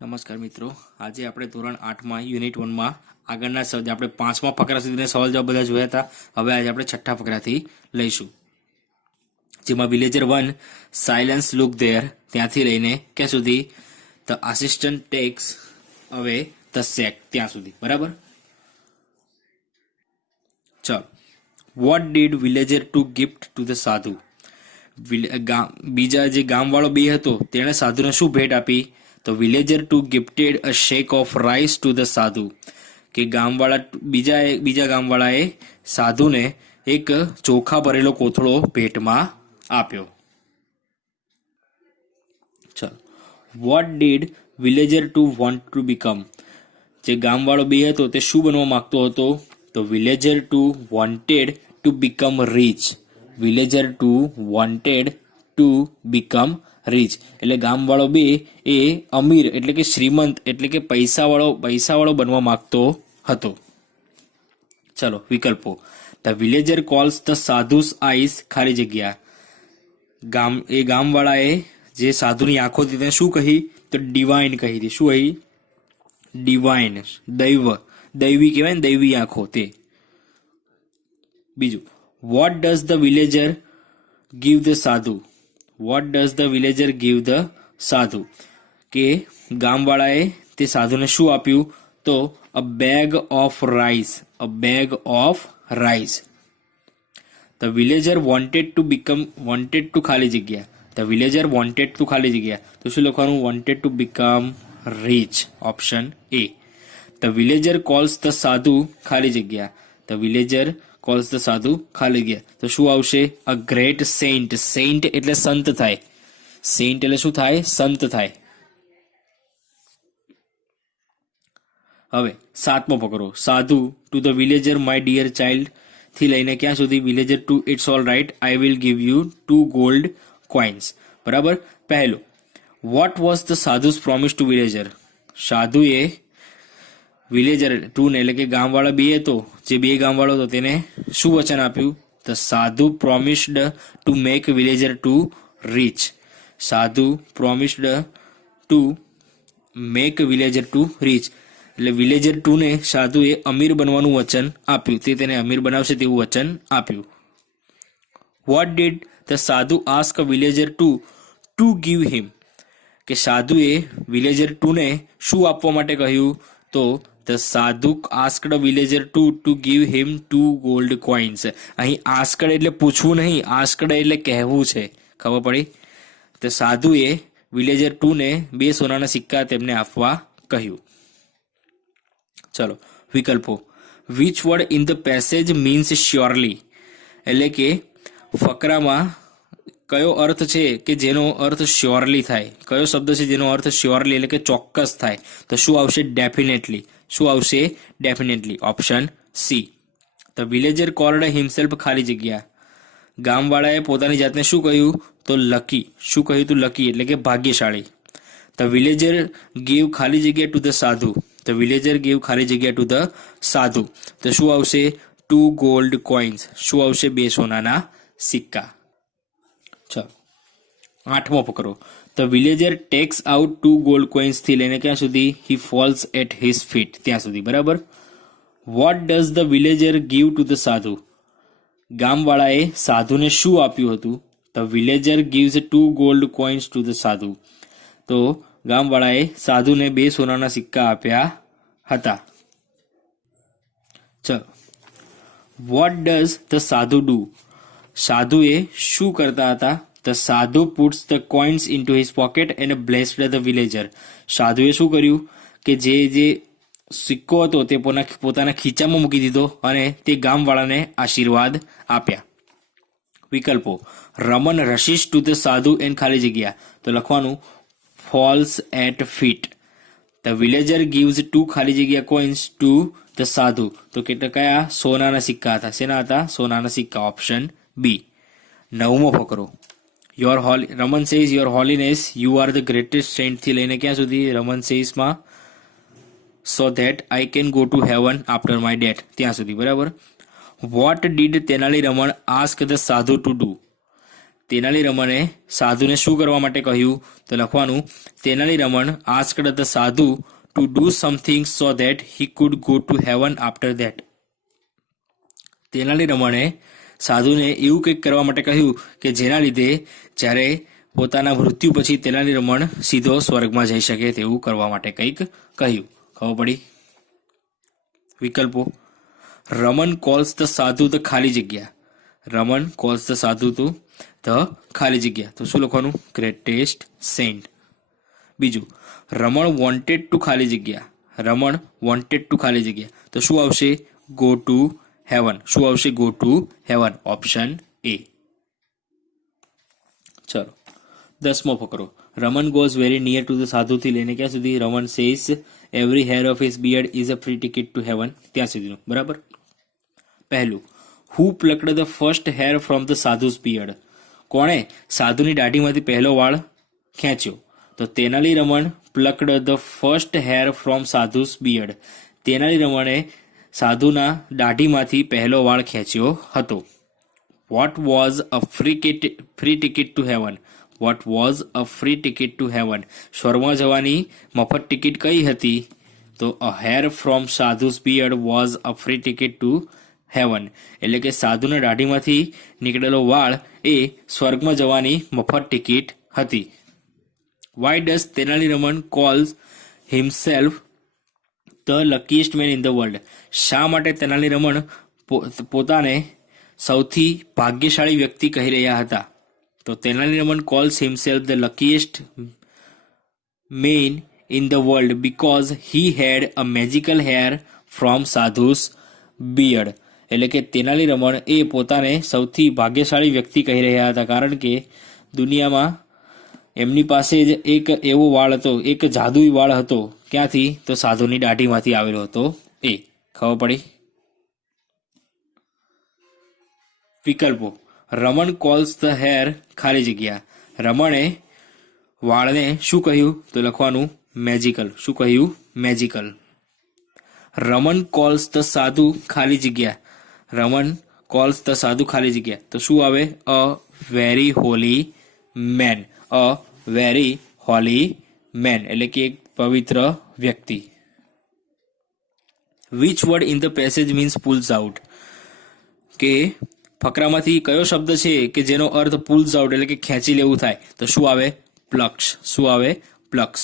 નમસ્કાર મિત્રો, આજે આપણે ધોરણ 8માં યુનિટ 1માં આગળના આપણે 5મા ફકરા સુધીના સવાલ જવાબ બધા જોયા હતા. હવે આજે આપણે 6થા ફકરાથી લઈશું, જેમાં વિલેજર 1 સાયલન્સ લુક ધેર ત્યાંથી લઈને ક્યાં સુધી the assistant takes away the sack ત્યાં સુધી. બરાબર, ચાલો. What did villager to gift to the sadhu? બીજા જે ગામવાળો બે હતો તેણે સાધુને શું ભેટ આપી? તો villager too gifted a sack of rice to the sadhu, કે ગામવાળા બીજા ગામવાળાએ સાધુને એક ચોખા ભરેલો કોથળો ભેટમાં આપ્યો. ચાલો. What did villager two want to become? જે ગામવાળો બે હતો તે શું બનવા માંગતો હતો? તો villager too wanted to become rich. Villager too wanted to become rich એટલે ગામવાળો બે એ અમીર એટલે કે શ્રીમંત એટલે કે પૈસાવાળો બનવા માંગતો હતો. ચલો વિકલ્પો. The villager calls the sadhus ice ખાલી જગ્યા. ગામવાળાએ જે સાધુની આંખો હતી તેને શું કહી? તો ડિવાઇન કહી હતી. શું કહી? ડિવાઇન, દૈવી કહેવાય ને, દૈવી આંખો તે. બીજું, what does the villager give the sadhu? What does the villager give the sadhu? કે ગામવાળાએ તે સાધુને શું આપ્યું? તો a bag of rice. A bag of rice. The villager wanted to ખાલી જગ્યા. ધ વિલેજર વોન્ટેડ ટુ ખાલી જગ્યા. તો શું લખવાનું? Wanted to become rich. Option A. The villager calls the sadhu ખાલી જગ્યા. The villager calls the sadhu ખાલી ગયા. તો શું આવશે? A great Saint. સેન્ટ એટલે સંત થાય. સેન્ટ એટલે શું થાય? સંત થાય. હવે 7મો પકડો. Sadhu to the villager my dear child થી લઈને ક્યાં સુધી? Villager to it's all right I will give you 2 gold coins. બરાબર. પહેલું, what was the sadhu's promise to villager? સાધુએ વિલેજર ટુ ને એટલે કે ગામવાળા બે હતો, જે બે ગામવાળો હતો તેને શું વચન આપ્યું? The sadhu promised to make villager to rich. Sadhu promised to make villager to rich એટલે વિલેજર ટુ ને સાધુએ અમીર બનવાનું વચન આપ્યું. તે તેને અમીર બનાવશે તેવું વચન આપ્યું. વોટ ડીડ ધ સાધુ આસ્ક વિલેજર ટુ ગીવ હિમ? કે સાધુએ વિલેજર ટુ ને શું આપવા માટે કહ્યું? તો ધ સાધુ asked villager to give him 2 gold coins. અહીં આસ્કડ એટલે પૂછવું નહીં, આસ્કડ એટલે કહેવું છે. ખબર પડી? તો સાધુએ વિલેજર ટુ ને 2 સોનાના સિક્કા તેમને આપવા કહ્યું. ચલો વિકલ્પો. Which word in the passage means surely? એટલે કે ફકરામાં કયો અર્થ છે કે જેનો અર્થ શ્યોરલી થાય? કયો શબ્દ છે જેનો અર્થ શ્યોરલી એટલે કે ચોક્કસ થાય? તો શું આવશે? ડેફિનેટલી. શું આવશે? Definitely. Option C. The villager cold himself ખાલી જગ્યા. ગામવાળાએ પોતાની જાતને શું કહ્યું? તો લકી. શું કહ્યું? તો લકી એટલે કે ભાગ્યશાળી. ધ વિલેજર ગીવ ખાલી જગ્યા two the sadhu. The villager give ખાલી જગ્યા ટુ ધ સાધુ. તો શું આવશે? 2 ગોલ્ડ કોઇન્સ. શું આવશે? 2 સોનાના સિક્કા. ચાલો 8મો પકડો. The villager tax out 2 gold coins થી લઈને ક્યાં સુધી? હી ફોલ્સ એટ હિઝ ફીટ ત્યાં સુધી. બરાબર. Vote does the villager give two the સાધુ? ગામવાળાએ સાધુને શું આપ્યું હતું? The villager gives 2 gold coins two the સાધુ. તો ગામવાળાએ સાધુને 2 સોનાના સિક્કા આપ્યા હતા. ચલો. What does the sadhu do? સાધુએ શું કરતા હતા? The sadhu puts the coins into his pocket and blessed the villager. સાધુએ શું કર્યું કે જે સિક્કો હતો તે પોતાના ખીચામાં મૂકી દીધો અને તે ગામવાળાને આશીર્વાદ આપ્યા. વિકલ્પો. Raman rushes to the sadhu and ખાલી જગ્યા. તો લખવાનું falls at feet. The villager gives 2 ખાલી જગ્યા કોઇન્સ ટુ ધ સાધુ. તો કયા? સોનાના સિક્કા હતા. શેના હતા? સોનાના સિક્કા. Option B. 9મો ફકરો. Raman says your holiness you are the greatest saint થી લઈને ક્યાં સુધી? રમન સેઝમાં so that I can go to heaven after my death ત્યાં સુધી. બરાબર. What did Tenali Raman ask the sadhu to do? તેનાલીરામને સાધુને શું કરવા માટે કહ્યું? તો લખવાનું Tenaliraman asked the sadhu to do something so that he could go to heaven after that. તેનાલીરામને સાધુને એવું કંઈક કરવા માટે કહ્યું કે જેના લીધે જ્યારે પોતાના મૃત્યુ પછી તેનાલીરામન સીધો સ્વર્ગમાં જઈ શકે તેવું કરવા માટે કંઈક કહ્યું. ખબર પડી? વિકલ્પો: Raman calls the sadhu the ખાલી જગ્યા. Raman calls the sadhu to the ખાલી જગ્યા. તો શું લખવાનું? Greatest saint. બીજું, રમણ વોન્ટેડ ટુ ખાલી જગ્યા. રમણ વોન્ટેડ ટુ ખાલી જગ્યા. તો શું આવશે? Go to heaven. શું આવશે? Go to heaven. Option A. ચલો 10મો ફકરો. Raman goes very near to the સાધુથી લઈને ક્યાં સુધી? Raman says every hair of his beard is a free ticket to heaven. ત્યાં સુધીનું. બરાબર. પહેલું, who plucked the first hair from the sadhu's beard. કોણે સાધુની દાઢીમાંથી પહેલો વાળ ખેંચ્યો? તો Tenaliraman plucked the first hair from sadhu's beard. તેનાલીરામને સાધુના દાઢીમાંથી પહેલો વાળ ખેંચ્યો હતો. What was a free ticket to heaven. What was a free ticket to heaven. સ્વર્ગમાં જવાની મફત ટિકિટ કઈ હતી? તો a hair from sadhu's beard was a free ticket to heaven. એટલે કે સાધુના દાઢીમાંથી નીકળેલો વાળ એ સ્વર્ગમાં જવાની મફત ટિકિટ હતી. Why does Tenaliraman calls himself the luckiest man in the world. શા માટે તેનાલીરામન પોતાને સૌથી ભાગ્યશાળી વ્યક્તિ કહી રહ્યા હતા? તો Tenaliraman calls himself the luckiest man in the world because he had a magical hair from sadhu's beard. એટલે કે તેનાલીરામન એ પોતાને સૌથી ભાગ્યશાળી વ્યક્તિ કહી રહ્યા હતા કારણ કે દુનિયામાં એમની પાસે જ એક એવો વાળ હતો, એક જાદુઈ વાળ હતો. ક્યાંથી? તો સાધુની દાઢીમાંથી આવેલો હતો એ. ખબર પડી? વિકલ્પો: રમણ કોલ્સ ધ હેર ખાલી જગ્યા. રમણે વાળને શું કહ્યું? તો લખવાનું મેજિકલ. શું કહ્યું? Magical. Raman calls the sadhu ખાલી જગ્યા. રમન કોલ્સ ધ સાધુ ખાલી જગ્યા. તો શું આવે? A very holy man. A very holy man એટલે કે એક પવિત્ર વ્યક્તિ. Which word in the passage means pulls out. કે ફકરામાંથી કયો શબ્દ છે કે જેનો અર્થ પુલ્સ આઉટ એટલે કે ખેંચી લેવું થાય? તો શું આવે? પ્લક્સ. શું આવે? પ્લક્સ.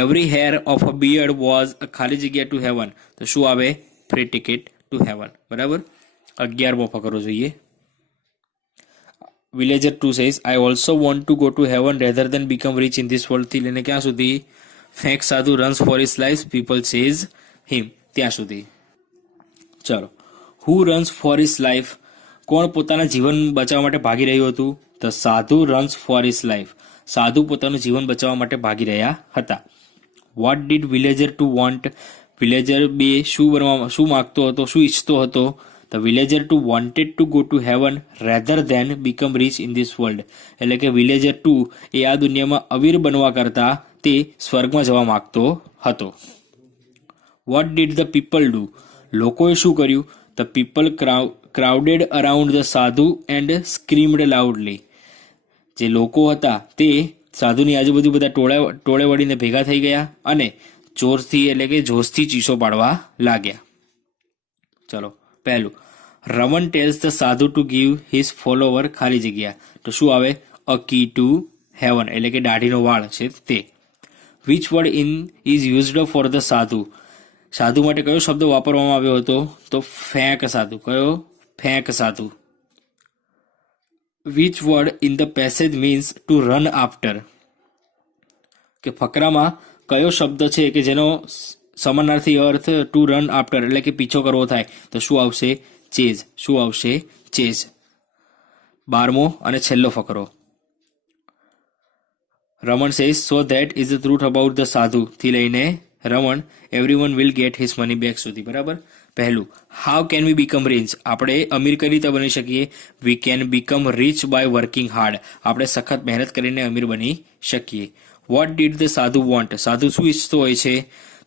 Every hair of a beard was અ ખાલી જગ્યા ટુ હેવન. તો શું આવે? Free ticket to heaven. બરાબર. 11મો ફકરો જોઈએ. Villager 2 says I also want to go to heaven rather than become rich in this world. થી લઈને ક્યાં સુધી? ફેંક સાધુ runs for his life, people says him. ત્યાં સુધી. ચલો. Who runs for his life? કોણ પોતાના જીવન બચાવવા માટે ભાગી રહ્યું હતું? The સાધુ runs for his life. સાધુ પોતાનું જીવન બચાવવા માટે ભાગી રહ્યા હતા. What did villager 2 want? Villager 2 શું માગતો હતો? શું ઈચ્છતો હતો? The villager 2 wanted to go to heaven rather than become rich in this world. એટલે કે વિલેજર 2 એ આ દુનિયામાં અવીર બનવા કરતા તે સ્વર્ગમાં જવા માંગતો હતો. What did the people do? લોકોએ શું કર્યું? The people crowded around the sadhu and screamed loudly. જે લોકો હતા તે સાધુની આજુબાજુ બધા ટોળે વળીને ભેગા થઈ ગયા અને જોરથી એટલે કે જોશથી ચીસો પાડવા લાગ્યા. ચલો. પહેલું, Raman tales the sadhu to give his follower ખાલી જગ્યા. તો શું આવે? અ કી ટુ હેવન એટલે કે દાઢીનો વાળ છે તે. Which word in is used for the સાધુ. સાધુ માટે કયો શબ્દ વાપરવામાં આવ્યો હતો? તો ફેંક સાધુ. કયો? ફેંક સાધુ. Which word in the passage means to run after. કે ફકરામાં કયો શબ્દ છે કે જેનો સમાનાર્થી અર્થ ટુ રન આફ્ટર એટલે કે પીછો કરવો થાય? તો શું આવશે? ચેઝ. શું આવશે? ચેઝ. 12મો અને છેલ્લો ફકરો. Raman says so that is the truth about the sadhu થી લઈને Raman everyone will get his money back સુધી. બરાબર. પહેલું, how can we become rich. આપણે અમીર કઈ રીતે બની શકીએ? We can become rich by working hard. આપણે સખત મહેનત કરીને અમીર બની શકીએ. What did the sadhu want. Sadhu શું ઈચ્છતો હોય છે?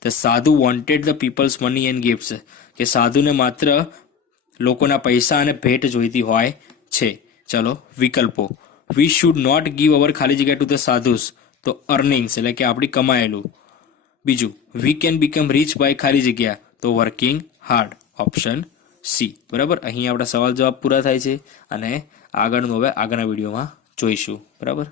The sadhu wanted the people's money and gifts. કે સાધુને માત્ર લોકોના પૈસા અને ભેટ જોઈતી હોય છે. ચલો વિકલ્પો. વી શુડ નોટ ગીવ અવર ખાલી જગ્યા ટુ ધ સાધુસ, તો અર્નિંગ્સ એટલે કે આપણી કમાયેલું. બીજું, we can become rich by ખાલી જગ્યા, તો વર્કિંગ હાર્ડ, ઓપ્શન સી. બરાબર, અહીં આપણા સવાલ જવાબ પૂરા થાય છે અને આગળનું હવે આગળના વિડીયોમાં જોઈશું. બરાબર.